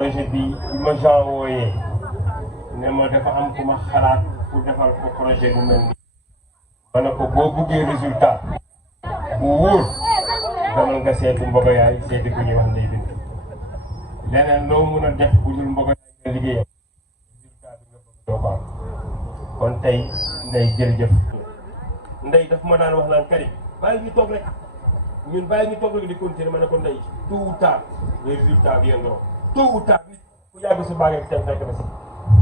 projet bi ma Jean wooyee ne ma dafa am ku ma xalaat pour defal ko projet bu mel nii. ma ne ko boo buggee résultat bu wóor demal nga seetu Mbogo yaay seeti ku ñuy wax Ndeye Bintu leneen loo mun a def bu dul Mbogo yaay nga liggéeyam résultat bi nga bëgg doo ko am kon tey Ndeye jërëjëf. Ndeye daf ma daan wax naan Karim bàyyi ñu toog rek ñun bàyyi ñu toog rek di continuer ma ne ko Ndeye tôt ou tard les résultats viendront tôt ou tard nit ku yàgg si baag ak tey fekk na si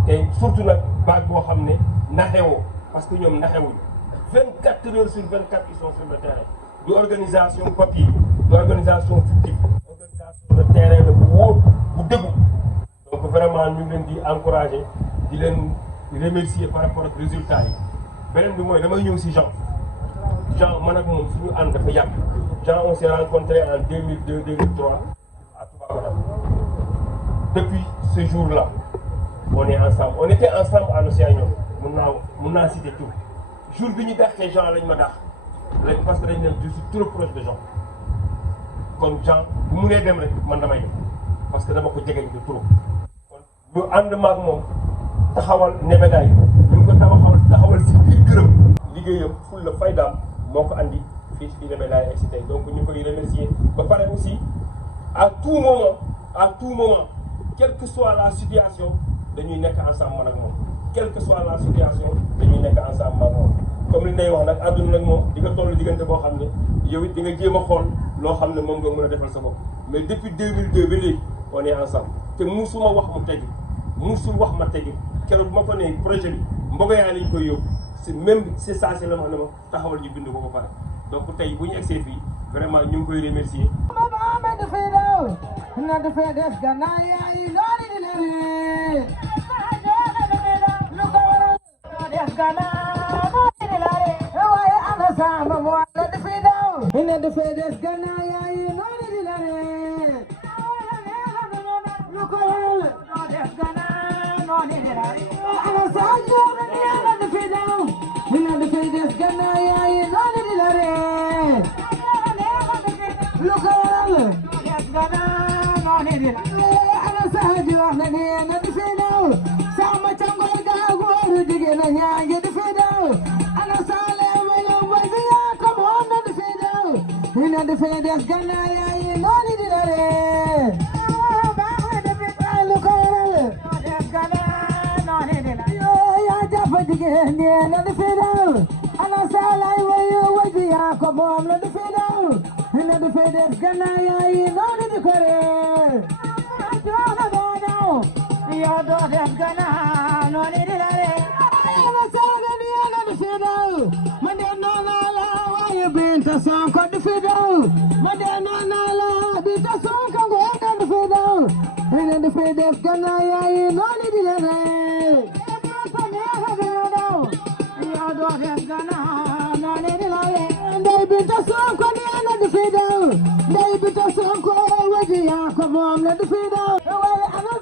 te surtout nag baag boo xam ne naxewoo parce que ñoom naxewuñu 24 heures sur 24 ils sont sur le terrain du organisation papier du organisation fictive organisation de terrain la bu wóor bu dëggu donc vraiment ñu ngi leen di encourager di leen remercier par rapport ak résultats yi beneen bi mooy damay ñëw si Jean man ak moom suñu ànd dafa yàgg Jean on s'est rencontré en 2002 2003 à Toubacouta. Depuis ce jour-là on est ensemble on était ensemble à l'Océanium mun naa citer tout jour bi ñu dàqee Jean lañ ma dàq lañ parce que dañ ne je suis trop proche de Jean kon Jean bu munee dem rek man damay dem parce que dama ko jegeñ de trop kon ñu ànd maag moom taxawal nebedaay ñu ko taxawal si biir këram liggéeyam ful la faydaam moo ko andi fii si nebedaay et cetera donc ñu koy remercier ba pare aussi à tout moment quelle que soit la situation dañuy nekk ensemble man ak moom quelle que soit la situation dañuy nekk ensemble man ak moom comme li Ndeye wax nag àdduna nag moom di nga toll diggante boo xam ne yow it di nga jéem a xool loo xam ne moom nga mën a defal sa bopp mais depuis 2002 ba léegi on est ensemble te musuma wax mu tegi musul wax ma tegi keroog bu ma ko nee projet bi Mbogo yaay lañ koy yóbbu c'est même c'est ça c'est la ma ne ma taxawal ñu bind ko ba pare donc tey bu ñu egsee fii vraiment ñu ngi koy remercier. na dafay def gannaaw yaay loolu di leen lu ko waral def gannaaw loolu di leen waaye ana sama mu wala dafay daw na dafay def gannaaw yaay loolu di leen lu ko waral def gannaaw loolu di leen ana sama mu wala dafay daw na dafay def gannaaw yaay loolu di leen lu ko waral def gannaaw ana sahaji wax na ne na di fi daw sama cangor ga góor jigéen a ñaange di fi daw ana sale wala wala ya ko mo na di fi daw ina di fi des ganna yaay nooni di la re ba ko de fi lu ko waral des ganna nooni di la yo ya jafa jigéen ne na di fi daw ana sale wala wala ya ko mo na di fi daw ina di fi des ganna yaay nooni di ko re yo do def gannaaw noonu di la re ma saaga ni yàlla di fi daw ma de noonu la waaye Binta Sonko di fi daw ma de noonu la Binta Sonko ngoone di fi daw ene di fi def gannaaw yaay noonu di la re yo do def gannaaw noonu di la re Ndeye Binta Sonko ni yàlla di fi daw Ndeye Binta Sonko waji yaa ko moom la di fi daw waaye ana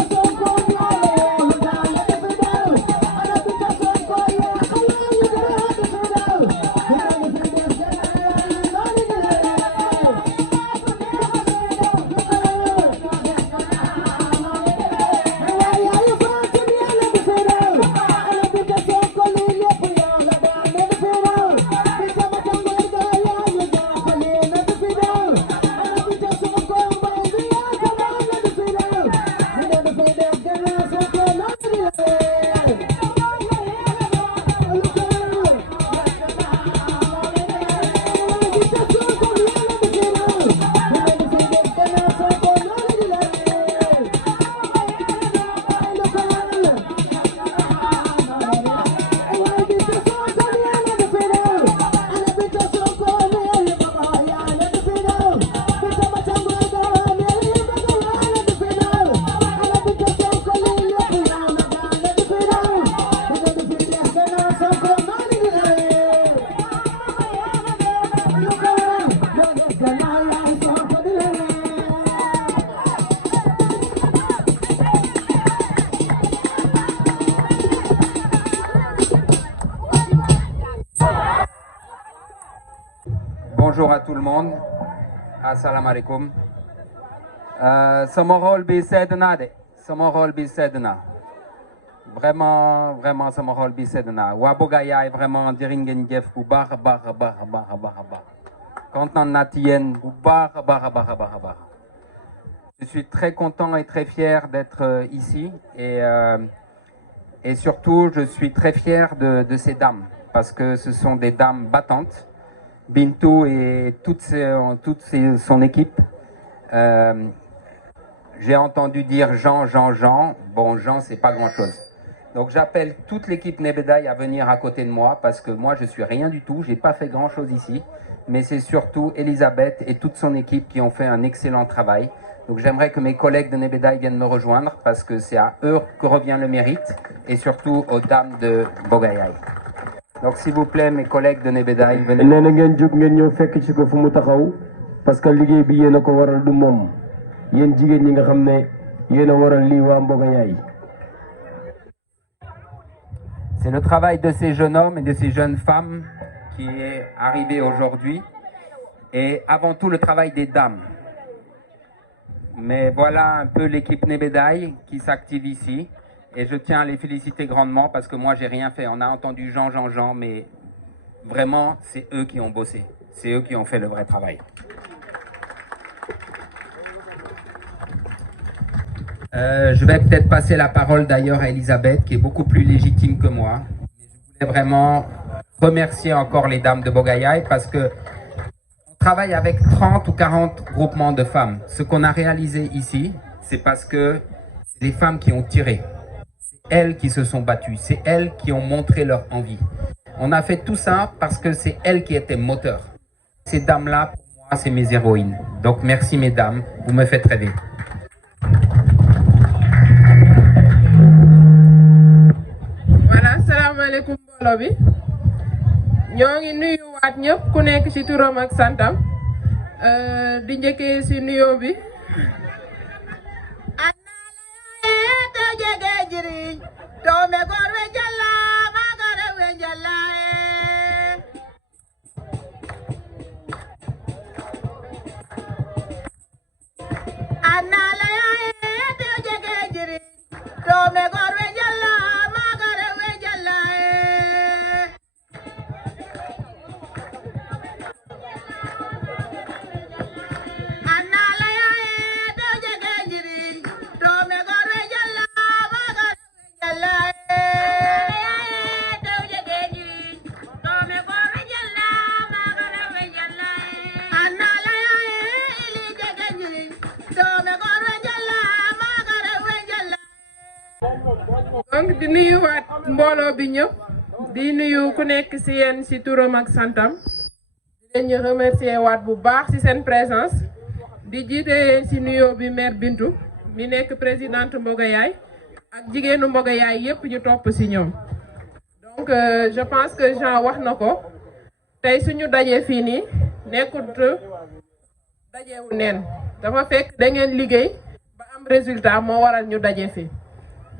Sonko bonjour à tout le monde. Assalamu alaikum. Sama rôle bi sedd na de. Sama rôle bi sedd na. Vraiment sama rôle bi sedd na. Waa Boga Yaay vraiment jërë ngeen jëf bu baax a baax a baax a baax a baax a baax. Kontaan naa ci yéen bu baax a baax a baax a baax a baax. Je suis très content et très fier d'être ici et surtout je suis très fier de ces dames parce que ce sont des dames battantes. Bintou et toute son équipe. J'ai entendu dire Jean. Bon, Jean, c'est pas grand-chose. Donc j'appelle toute l'équipe Nebedaï à venir à côté de moi parce que moi, je suis rien du tout. J'ai pas fait grand-chose ici. Mais c'est surtout Elisabeth et toute son équipe qui ont fait un excellent travail. Donc j'aimerais que mes collègues de Nebedaï viennent me rejoindre parce que c'est à eux que revient le mérite et surtout aux dames de Boga Yaay. Donc s'il vous plaît, mes collègues de Nebedaï, venez. nee na ngeen jóg ngeen ñëw fekk ci ko fu mu taxaw parce que liggéey bi yéen a ko waral du moom yéen jigéen ñi nga xam ne yéen a waral lii waa Boga Yaay. C'est le travail de ces jeunes hommes et de ces jeunes femmes qui est arrivé aujourd'hui et avant tout le travail des dames. Mais voilà un peu l'équipe Nebedaï qui s'active ici. Et je tiens à les féliciter grandement parce que moi, j'ai rien fait. On a entendu Jean, mais vraiment, c'est eux qui ont bossé. C'est eux qui ont fait le vrai travail. Je vais peut-être passer la parole d'ailleurs à Elisabeth, qui est beaucoup plus légitime que moi. Je voulais vraiment remercier encore les dames de Boga Yaay parce que on travaille avec 30 ou 40 groupements de femmes. Ce qu'on a réalisé ici, c'est parce que c'est les femmes qui ont tiré. Elles qui se sont battues, c'est elles qui ont montré leur envie. On a fait tout ça parce que c'est elles qui étaient moteurs. Ces dames-là, pour moi, c'est mes héroïnes. Donc merci mesdames, vous me faites rêver. Voilà, salam alaikum mbooloo bi ñoo ngi nuyuwaat ñëpp ku nekk ci turam ak santam di njëkkee ci nuyoo bi Dome gorwe jalla magare we jalla anala ya te jege jiri dome gorwe jalla magare we jalla anala ya te jege jiri dome gorwe jalla donc di nuyuwaat mbooloo bi ñëpp di nuyu ku nekk ci yéen ci turam ak santam di leen ñu remercier waat bu baax ci seen présence di jiite ci nuyoo bi mère Bintou mi nekk présidente Boga Yaay ak jigéenu Boga Yaay yépp ñu topp ci ñoom donc je pense que Jean wax na ko tey suñu dajee fii nii nekkut dajewu neen dafa fekk da ngeen liggéey ba am résultat moo waral ñu daje fi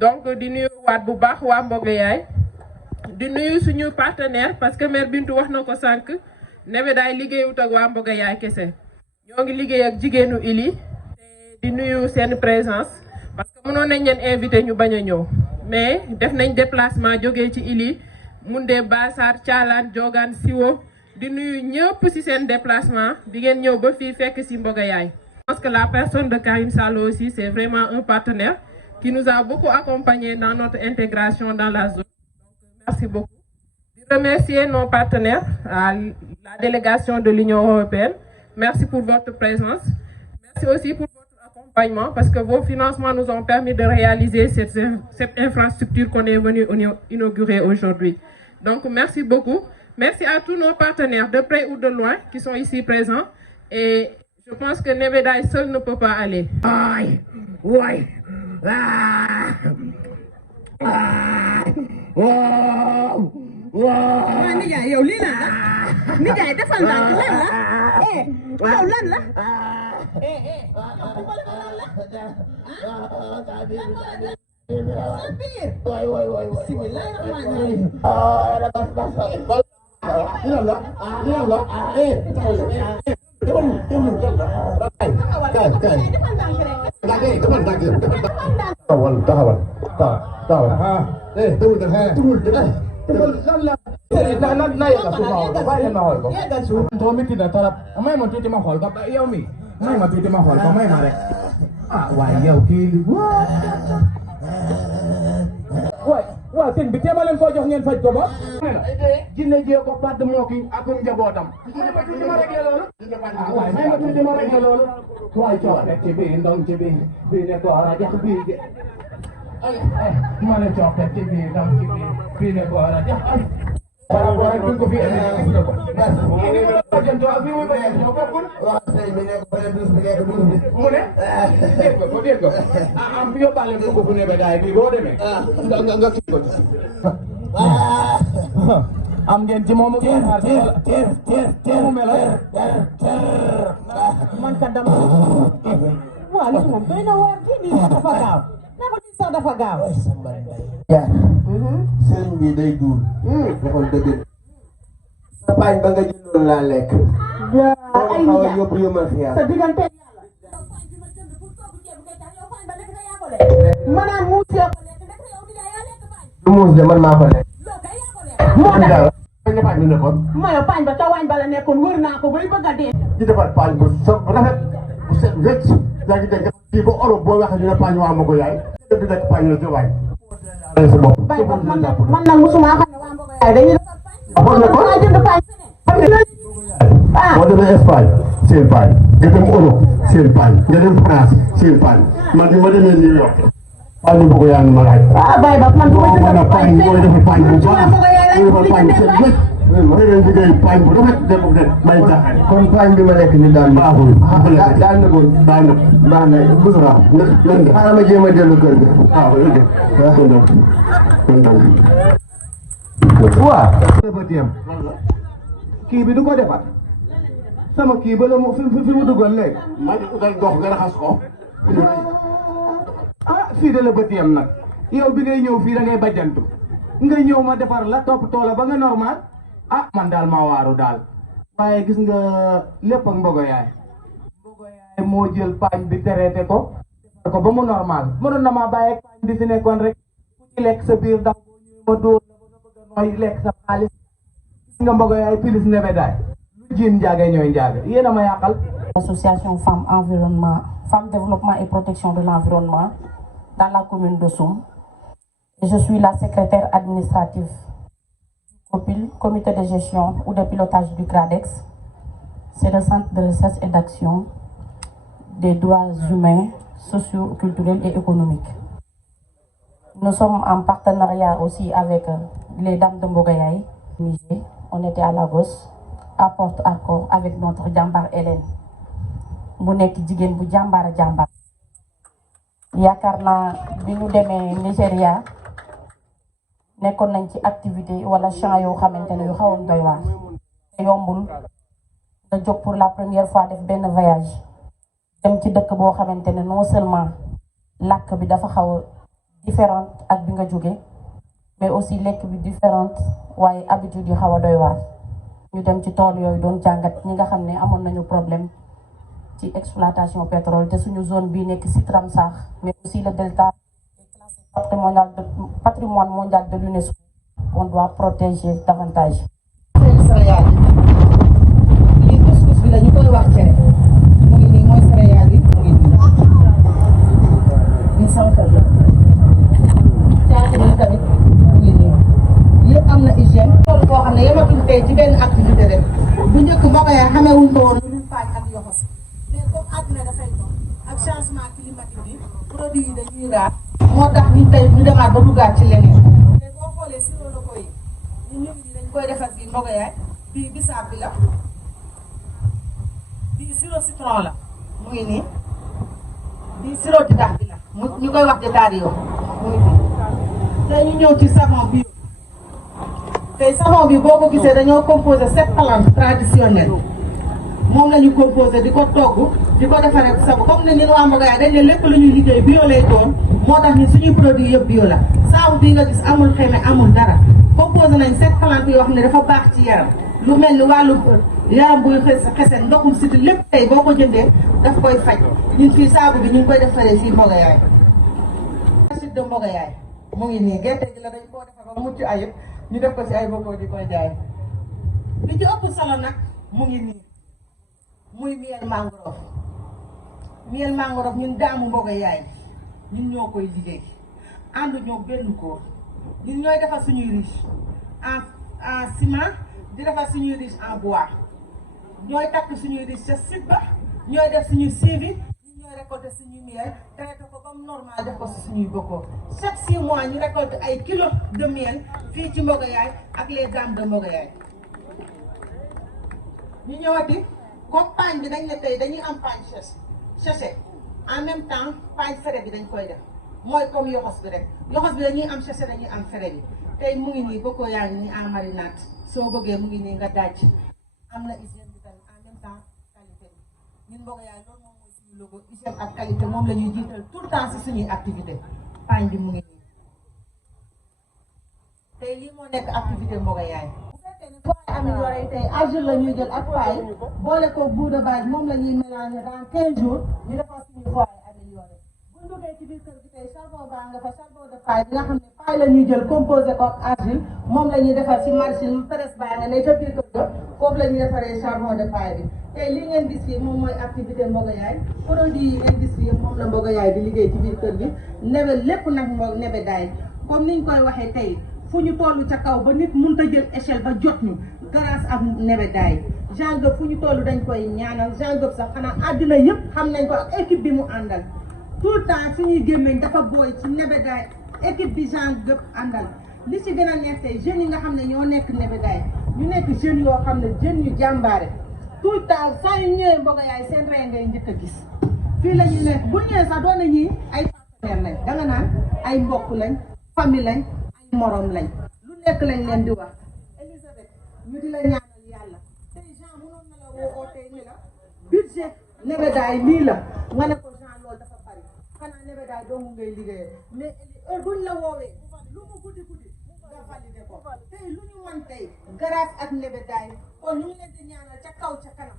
donc di nuyu waat bu baax waa Boga Yaay di nuyu suñu partenaire parce que mère Bintou wax na ko sànq Nebedaay liggéeyut ak waa Boga Yaay kese ñoo ngi liggéey ak jigéenu Ili di nuyu seen présence parce que mënoon nañ leen invité ñu bañ a ñëw mais def nañ déplacement jógee ci Ili Moundé Bassar Thialane Diogan Siwo di nuyu ñëpp ci seen déplacement di ngeen ñëw ba fii fekk ci Boga Yaay. Je pense que la personne de Karim Salo aussi c'est vraiment un partenaire qui nous a beaucoup accompagnés dans notre intégration dans la zone. Donc, merci beaucoup. Je remercie nos partenaires, la délégation de l'Union européenne. Merci pour votre présence. Merci aussi pour votre accompagnement parce que vos financements nous ont permis de réaliser cette infrastructure qu'on est venu inaugurer aujourd'hui. Donc merci beaucoup. Merci à tous nos partenaires de près ou de loin qui sont ici présents. Et je pense que Nebedaay seul ne peut pas aller. Aïe, ouais. Ah, ah, wow, wow. Nijaay yow lii lan la nijaay defal ndànk lan la yow lan la waaw sëñ bi téema leen koo jox ngeen faj ko ba jinne jee ko padd moo ki ak njabootam may ma tuuti ma réglé loolu waaye may ma tuuti ma réglé loolu waaye coow rek ci bii ndong ci bii ne ko rajax bii de ma ne coow rek ci bii ndong ci bii ne ko rajax ay wala ko rek duñ ko fi indi gis nga ko jëm to fi muy baye ñoo bokkul waaw sëñ bi ne ko bare dus bi nekk dus bi mu ne dégg ko am fi yóbbaale ko bu ne ba daay bi boo demee nga kii ko am ngeen ci moomu mu mel man ka dama waaw li moom doy na waar kii nii dafa gaaw naa ko gis sax dafa gaaw sëriñ bi day duul waxal dëgg sa paañ ba nga jëndoon laa lekk ay xaw a yóbbu yu ma xiyaar sa diggante manaan muus yoo ko lekk du muus de man maa ko lekk moo tax paañ bi nekkoon mayo paañ ba ca waañ ba la nekkoon wër naa ko bay bëgg a dee di defar paañ bu rafet bu set wecc yaa ngi dégg kii ba Europe boo waxee ñu ne paañ waa ma ko yaay di nekk paañ la ci waay sa bopp bay ba man nag musuma xam ne waa Mbogo yaay dañuy defar paañ jënd paañ boo demee Espagne seen paañ nga dem Europe seen paañ nga dem France seen paañ man di ma demee New York paañ bu ko yaa ngi ma laaj bay ba man du ma jënd paañ mooy defar paañ bu baax mooy defar paañ bu set wecc da ngeen liggéey paañ bu rafet dem bu dem may taxañ kon paañ bi ma lekk ni daal baaxul daal na ko baax na baax na busra lan nga xaaral ma jéem a dellu kër ga waaw léegi kon donc waaw kii bi du ko defar sama kii ba la mu fi mu duggoon léegi ma di utal dox nga raxas ko fii de la bët yem nag yow bi ngay ñëw fii da ngay bajjantu nga ñëw ma defar la topp toola ba nga normal man daal ma waaru daal waaye gis nga lépp ak Mbogo yaay moo jël paañ bi traité ko defar ko ba mu normal mënoon na maa bàyyi paañ bi fi nekkoon rek ku ci lekk sa biir ndax boo ñëwee ma dóor la ba nga bëgg a nooy lekk sa xaalis gis nga Mbogo yaay pilis nebedaay lu jiin njaaga ñooy njaaga yéen a ma yàqal. Association Femmes Environnement, Femmes Développement et Protection de l'Environnement dans la commune de Soum. Et je suis la secrétaire administrative du comité de gestion ou de pilotage du CRADEX. C'est le centre de recherche et d'action des droits humains, sociaux, culturels et économiques. Nous sommes en partenariat aussi avec les dames de Mbogo yaay. On était à Lagos, à Porto Arco avec notre jàmbaar Hélène. mu nekk jigéen bu jàmbaara jàmbaar yaakaar naa bi ñu demee Nigéria nekkoon nañ ci activité wala champs yoo xamante ne yu xawoon doy waar te yombul nga jóg pour la première fois def benn voyage dem ci dëkk boo xamante ne non seulement làkk bi dafa xaw a différente ak bi nga jóge mais aussi lekk bi différente waaye habitude yi xaw a doy waar ñu dem ci tool yooyu doon jàngat ñi nga xam ne amoon nañu problème ci exploitation pétrole te suñu zone bii nekk ci Ramsar mais aussi le delta patrimoine mondial de l'UNESCO on doit protéger davantage. céréales yi lii couscous bi la ñu koy wax cere mu ngi nii mooy céréales yi mu ngi nii sama kër la caaki bi tamit mu ngi nii yëpp am na hygiène tool boo xam ne yematul tey ci benn activité rek bu njëkk Mbogo yaay xamee wuñ ko woon lu dul paaj ak yoxos mais comme àdduna dafay dox ak changement climatique bi produit yi dañuy raar moo tax ñu tey ñu demaat ba duggaat ci leneen mais boo xoolee sirop la koy ñun ñëpp dañ koy defar fii Mbogo yaay bii bisaab bi la bii sirop citron la mu ngi nii bii sirop di tax bi la ñu koy wax détaillé yow mu ngi nii tey ñu ñëw ci savon bi tey savon bi boo ko gisee dañoo composé 7 plantes traditionnelles moom la ñu composé di ko togg di ko defaree sabu comme ne ñun waa Mbogo yaay dañ ne lépp lu ñuy liggéey bio lay doon moo tax ñun suñuy produit yëpp bio la saabu bii nga gis amul xeme amul dara composé nañ 7 plantes yoo xam ne dafa baax ci yaram lu mel ni wàllu yaram buy xese ndoxum siti lépp tey boo ko jëndee daf koy faj ñun fii saabu bi ñu ngi koy defaree fii Mboga Yaay site de Mboga Yaay mu ngi nii gerte gi la dañ koo defar ba mucc ayib ñu def ko si ay bokoo di koy jaay li ci ëpp solo nag mu ngi nii muy miel mangrove ñun daamu Mboga Yaay ñun ñoo koy liggéey ànd ñoo benn koor ñun ñooy defar suñuy riche en ciment di defar suñuy riche en bois ñooy takk suñuy riche ca site ba ñooy def suñuy suivi ñun ñooy récolter suñuy miel traité ko comme normal def ko si suñuy bokkoo chaque 6 mois ñu récolte ay kilos de miel fii ci Mboga Yaay ak les dames de Mboga Yaay ñu ñëwati comme paañ bi dañ ne tey dañuy am paañ sachet en même temps paañ fere bi dañ koy def mooy comme yoxos bi rek yoxos bi dañuy am sachet dañuy am fere bi tey mu ngi nii bokkoo yaa ngi nii en marinade soo bëggee mu ngi nii nga daj am na hygiène bi tamit en même temps qualité bi ñun Mboga Yaay loolu moom mooy suñu logo hygiène ak qualité moom la ñuy jiital tout le temps si suñuy activité paañ bi mu ngi nii tey lii moo nekk activité Mboga Yaay foyer amélioré tey argile la ñuy jël ak paille boole ko bout de base moom la ñuy mélanger dans 15 jours ñu defar suñu foyer amélioré bu ñu duggee ci biir kër gi tey charbon baa nga fa charbon de paille bi nga xam ne paille la ñuy jël composé ko ak argile moom la ñuy defar ci machine presse baa nga ne ca biir kër ga foofu la ñuy defaree charbon de paille bi tey li ngeen gis fii moom mooy activité Mboga Yaay produit yi ngeen gis fii moom la Mboga Yaay di liggéey ci biir kër gi nebe lépp nag moo nebe daay comme niñ koy waxee tey fu ñu toll ca kaw ba nit mënut a jël échelle ba jot ñu grâce ak nebedaay Jean Gueux fu ñu toll dañ koy ñaanal Jean Gueux sax xanaa àddina yëpp xam nañ ko ak équipe bi mu àndal tout le temps suñuy gémmeñ dafa booy ci nebedaay équipe bi Jean Gueux àndal li ci gën a neex tey jeunes yi nga xam ne ñoo nekk nebedaay ñu nekk jeunes yoo xam ne jeunes yu jàmbaare tout le temps saa yu ñëwee Mboga Yaay seen rey ngay njëkk a gis fii la ñuy nekk bu ñëwee sax doon na ñii ay partenaire lañ danga naan ay mbokk lañ famille lañ morom lañ lu nekk lañ leen di wax Elisabeth ñu di la ñaanal yàlla tey Jean mënoon na la woo tey ni la budget nebedaay lii la nga ne ko Jean loolu dafa bari xanaa nebedaay doomu ngay liggéeyee mais heure buñ la woowee lu mu guddi nga validé ko tey lu ñu mën tey grâce ak nebedaay kon ñu ngi leen di ñaanal ca kaw ca kanam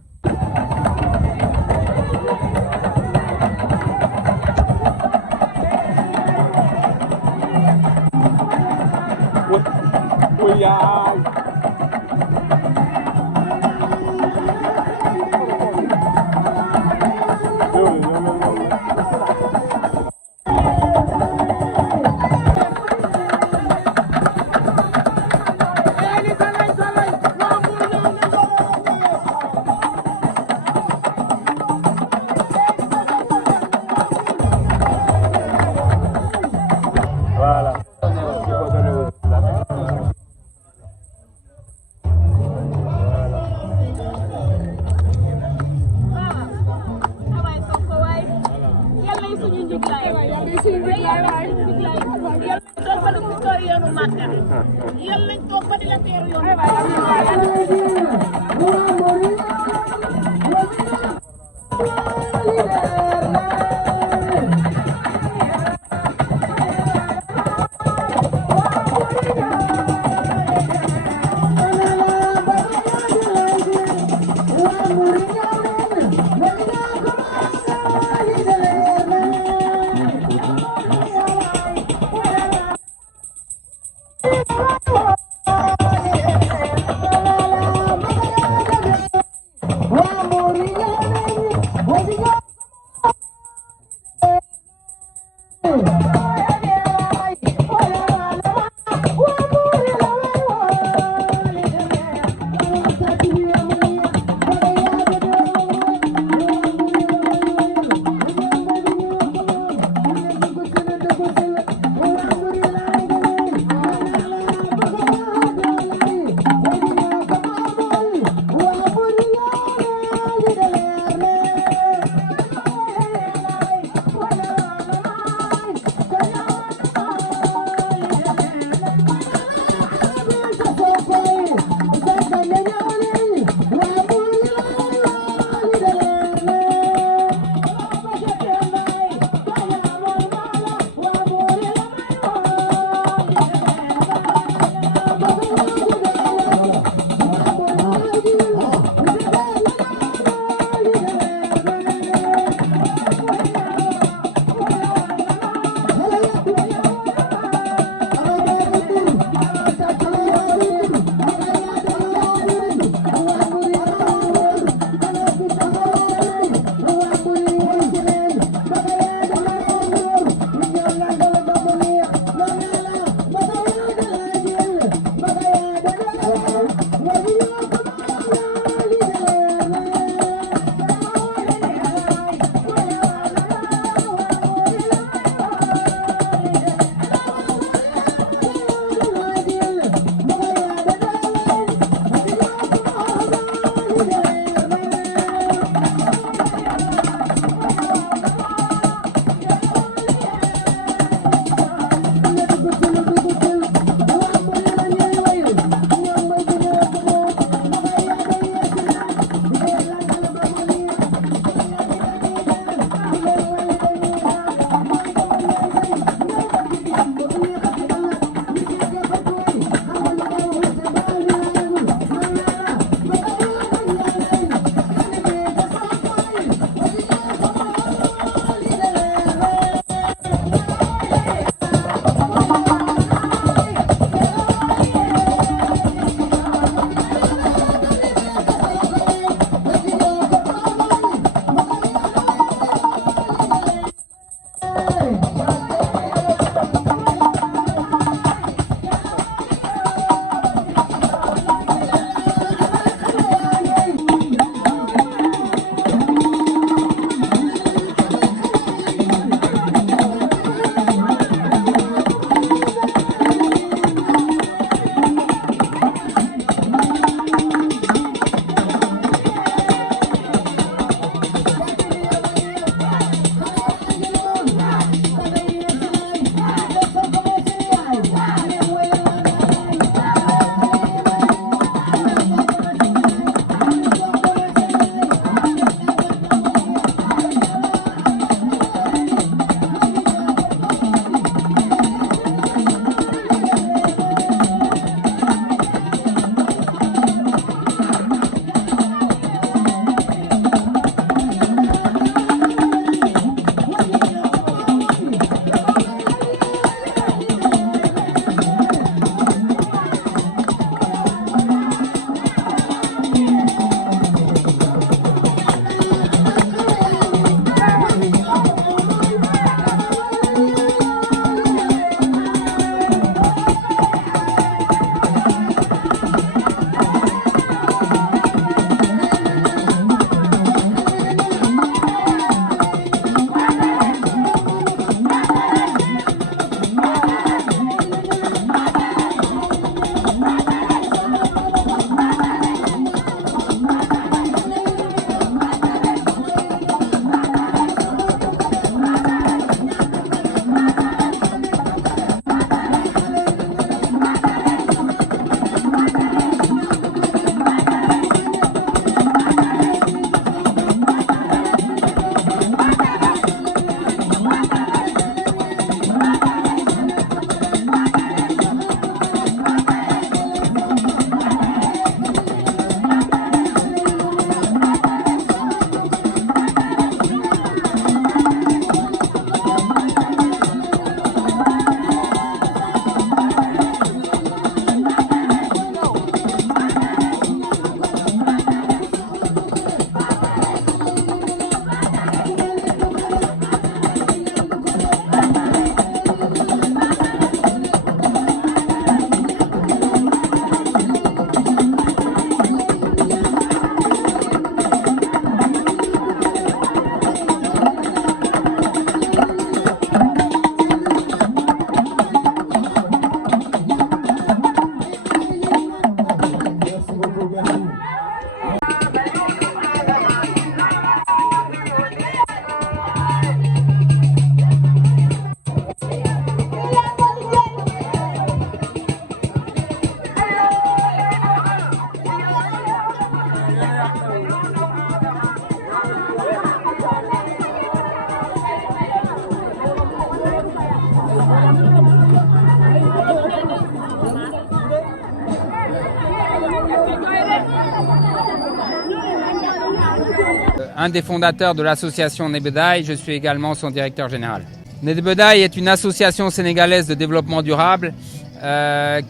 Un des fondateurs de l'association Nebedaay, je suis également son directeur général. Nebedaay est une association sénégalaise de développement durable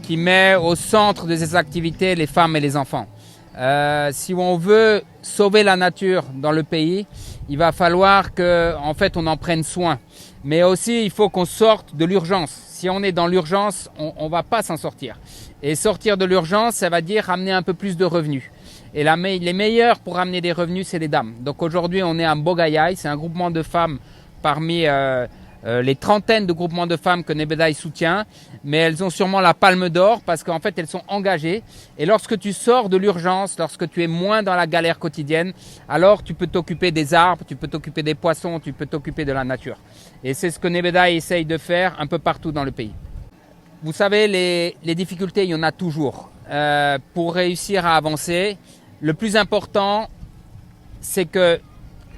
qui met au centre de ses activités les femmes et les enfants. Si on veut sauver la nature dans le pays, il va falloir qu'en fait on en prenne soin. Mais aussi il faut qu'on sorte de l'urgence. Si on est dans l'urgence, on ne va pas s'en sortir. Et sortir de l'urgence, ça va dire ramener un peu plus de revenus. Et les meilleurs pour ramener des revenus, c'est les dames. Donc aujourd'hui, on est à Mbogayay, c'est un groupement de femmes parmi les trentaines de groupements de femmes que Nebedaay soutient. Mais elles ont sûrement la palme d'or parce qu'en fait, elles sont engagées. Et lorsque tu sors de l'urgence, lorsque tu es moins dans la galère quotidienne, alors tu peux t'occuper des arbres, tu peux t'occuper des poissons, tu peux t'occuper de la nature. Et c'est ce que Nebedaay essaye de faire un peu partout dans le pays. Vous savez, les difficultés, il y en a toujours. Pour réussir à avancer, le plus important, c'est que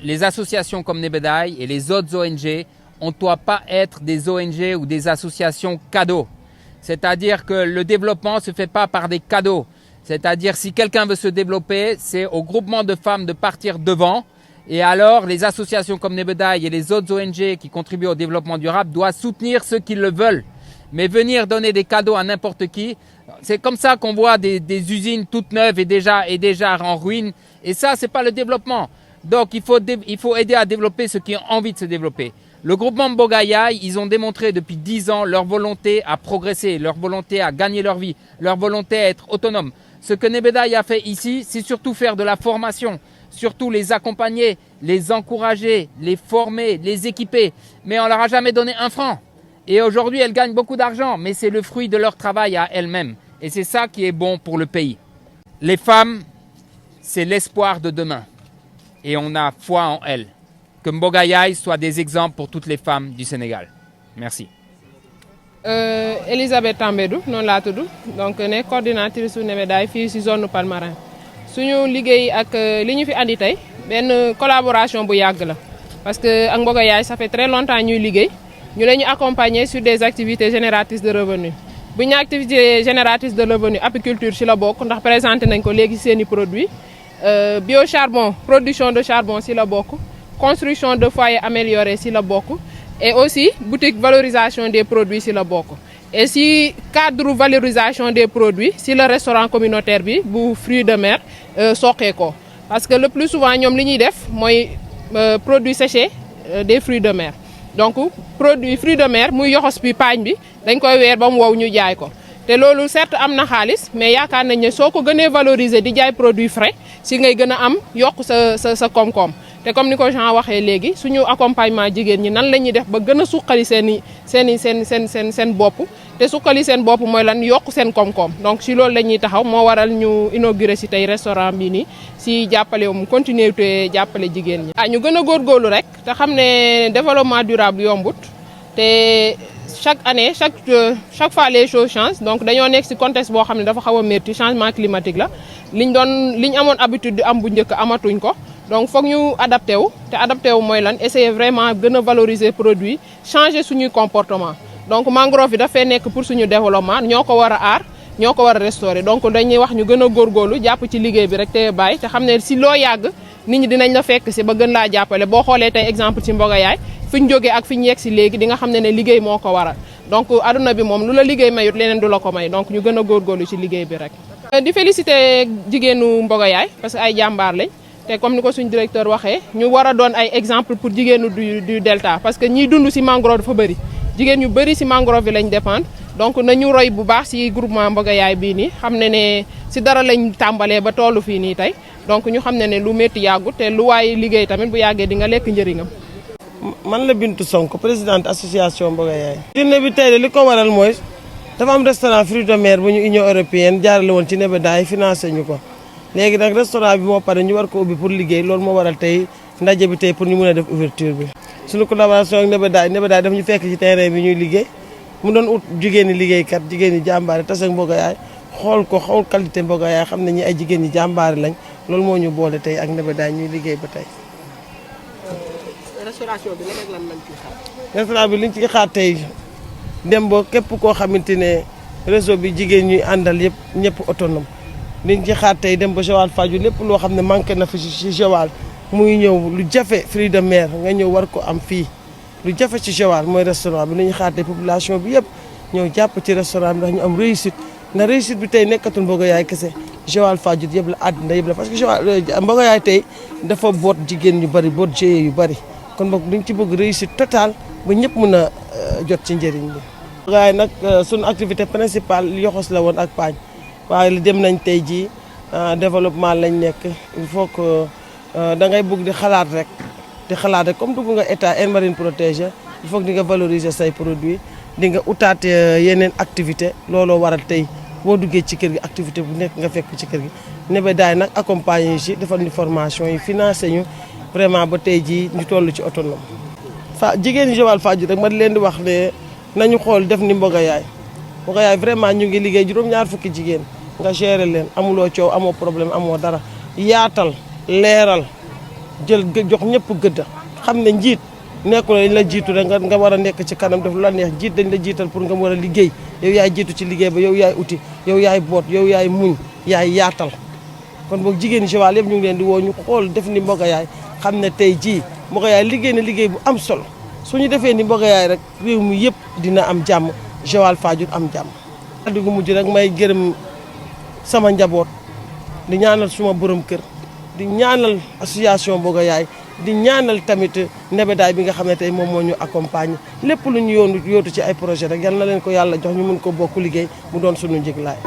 les associations comme Nebedaay et les autres ONG, on ne doit pas être des ONG ou des associations cadeaux. C'est-à-dire que le développement ne se fait pas par des cadeaux. C'est-à-dire si quelqu'un veut se développer, c'est au groupement de femmes de partir devant. Et alors, les associations comme Nebedaay et les autres ONG qui contribuent au développement durable doivent soutenir ceux qui le veulent. Mais venir donner des cadeaux à n'importe qui, c'est comme ça qu'on voit des usines toutes neuves et déjà en ruine. Et ça, c'est pas le développement. Donc, il faut aider à développer ceux qui ont envie de se développer. Le groupement Mbogayay, ils ont démontré depuis 10 ans leur volonté à progresser, leur volonté à gagner leur vie, leur volonté à être autonome. Ce que Nebedaay a fait ici, c'est surtout faire de la formation, surtout les accompagner, les encourager, les former, les équiper. Mais on leur a jamais donné un franc. Et aujourd'hui, elles gagnent beaucoup d'argent, mais c'est le fruit de leur travail à elles-mêmes. Et c'est ça qui est bon pour le pays. Les femmes, c'est l'espoir de demain. Et on a foi en elles. Que Mbogayay soit des exemples pour toutes les femmes du Sénégal. Merci. Elisabeth Tambédou noonu laa tudd donc nekk coordinatrice su Nebedaay fii si zone Palmarin suñu liggéey ak li ñu fi andi tey benn collaboration bu yàgg la parce que ak Mbogayay ça fait très longtemps ñuy liggéey ñu leen ñu accompagner sur des activités génératrices de revenus bu ñu activité génératrice de revenus apiculture ci la bokk ndax présenté nañ ko léegi seeni produits biocharbon production de charbon ci la bokk construction de foyers améliorés ci la bokk et aussi boutique valorisation des produits ci la bokk et si cadre valorisation des produits ci le restaurant communautaire bi bu fruits de mer soqee ko parce que le plus souvent ñoom li ñuy def mooy produits séchés des fruits de mer donc produit fruits de mer muy yoxos bi paañ bi dañ koy weer ba mu wow ñu jaay ko te loolu certes am na xaalis mais yaakaar nañ ne soo ko gënee valoriser di jaay produit frais si ngay gën a am yokk sa koom-koom te comme ni ko Jean waxee léegi suñu accompagnement jigéen ñi nan la ñuy def ba gën a suqali seen bopp te suqali seen bopp mooy lan yokk seen koom-koom donc si loolu la ñuy taxaw moo waral ñu inauguré si tey restaurant bi nii si jàppale continuité jàppale jigéen ñi. ñu gën a góorgóorlu rek te xam ne développement durable yombut te chaque année chaque fois les choses changent donc dañoo nekk si contexte boo xam ne dafa xaw a métti changement climatique la liñ amoon habitude di am bu njëkk amatuñ ko. donc foog ñu adapté wu te adapté wu mooy lan essayer vraiment gën a valoriser produit changer suñuy comportement donc mangrove bi dafay nekk pour suñu développement ñoo ko war a aar ñoo ko war a restaurer donc dañuy wax ñu gën a góorgóorlu jàpp ci liggéey bi rek te bàyyi te xam ne si loo yàgg nit ñi dinañ la fekk si ba gën laa jàppale boo xoolee tey exemple ci Mbogayay fi ñu jógee ak fi ñu yegg si léegi di nga xam ne liggéey moo ko waral donc aduna bi moom lu la liggéey mayut leneen du la ko may donc ñu gën a góorgóorlu ci liggéey bi rek. di féliciter jigéenu Mbogayay parce que ay jàmbaar lañ. te comme ni ko suñu directeur waxee ñu war a doon ay exemple pour jigéenu du delta parce que ñiy dund ci mangrove dafa bëri jigéen ñu bëri ci mangrove bi lañ dépendre donc nañu roy bu baax ci groupement Mbogayay bii nii xam ne ci dara lañ tàmbalee ba tollu fii nii tey donc ñu xam ne lu métti yàggut te lu waay liggéey tamit bu yàggee di nga lekk njëriñam. man la Bintu Sonko présidente association Mbogayay. journée bi tey li ko waral mooy dafa am restaurant fruits de mer bu ñu Union européenne jaarale woon ci Nebedaay financé ñu ko. léegi nag restaurant bi moo pare ñu war ko ubbi pour liggéey loolu moo waral tey ndaje bi tey pour ñu mën a def ouverture bi suñu collaboration ak Nebedaay daf ñu fekk ci terrain bi ñuy liggéey mu doon ut jigéen ñi liggéeykat jigéen ñi jàmbaare tas ak Mbogayay xool qualité Mbogayay xam ne ñi ay jigéen ñi jàmbaare lañ loolu moo ñu boole tey ak Nebedaay ñuy liggéey ba tey. restauration bi lan lañ ciy xaar. restaurant bi liñ ciy xaar tey dem ba képp koo xamante ne réseau bi jigéen ñuy àndal yëpp ñëpp autonome liñ ci xaar tey dem ba Joal Fadiouth lépp loo xam ne manqué na fi ci Joal muy ñëw lu jafe fruits de mer nga ñëw war ko am fii lu jafe ci Joal mooy restaurant bi nañu xaar tey population bi yëpp ñëw jàpp ci restaurant bi ndax ñu am réussite na réussite bi tey nekkatul Mbogoyaay kese Joal Fadiouth yëpp la àddina yëpp la parce que Joal Mbogoyaay tey dafa boot jigéen ñu bari boot GIE yu bari kon boog dañ ci bëgg réussite totale ba ñëpp mën a jot ci njëriñ bi. Mbogoyaay nag sunu activité principale yoxos la woon ak paañ waaye dem nañ tey jii développement lañ nekk il faut que da ngay bëgg di xalaat rek comme dugg nga état aire marine protégée il faut que di nga valoriser say produits di nga utaat yeneen activité looloo waral tey boo duggee ci kër gi activité bu nekk nga fekk ci kër gi Nebedaay nag accompagner ci defal ñu formation yi financé ñu vraiment ba tey jii ñu toll ci autonome. jigéen ñi Joal Fadiouth rek ma leen di wax ne nañu xool def ni Mbogoyaay vraiment ñu ngi liggéey juróom-ñaar fukki jigéen nga gérer leen amuloo coow amoo problème amoo dara yaatal leeral jël jox ñëpp gëdd xam ne njiit nekkul dañ la jiitu rek nga war a nekk ci kanam def lu la neex jiit dañ la jiital pour nga war a liggéey yow yaay jiitu ci liggéey ba yow yaay uti yow yaay boot yow yaay muñ yaay yaatal kon boog jigéen Joal yëpp ñu ngi leen di woo ñu xool def ni Mbogoyaay xam ne tey jii Mbogoyaay liggéey na liggéey bu am solo suñu defee ni Mbogoyaay rek réew mi yëpp dina am jàmm Joal Fadiouth am jàmm. kàddu gu mujj rek may gërëm sama njaboot di ñaanal suma borom kër di ñaanal association Mbogoyaay di ñaanal tamit Nebedaay bi nga xam ne tey moom moo ñu accompagner lépp lu ñu yóotu ci ay projet rek yal na leen ko yàlla jox ñu mun ko bokk liggéey mu doon suñu njëglaay.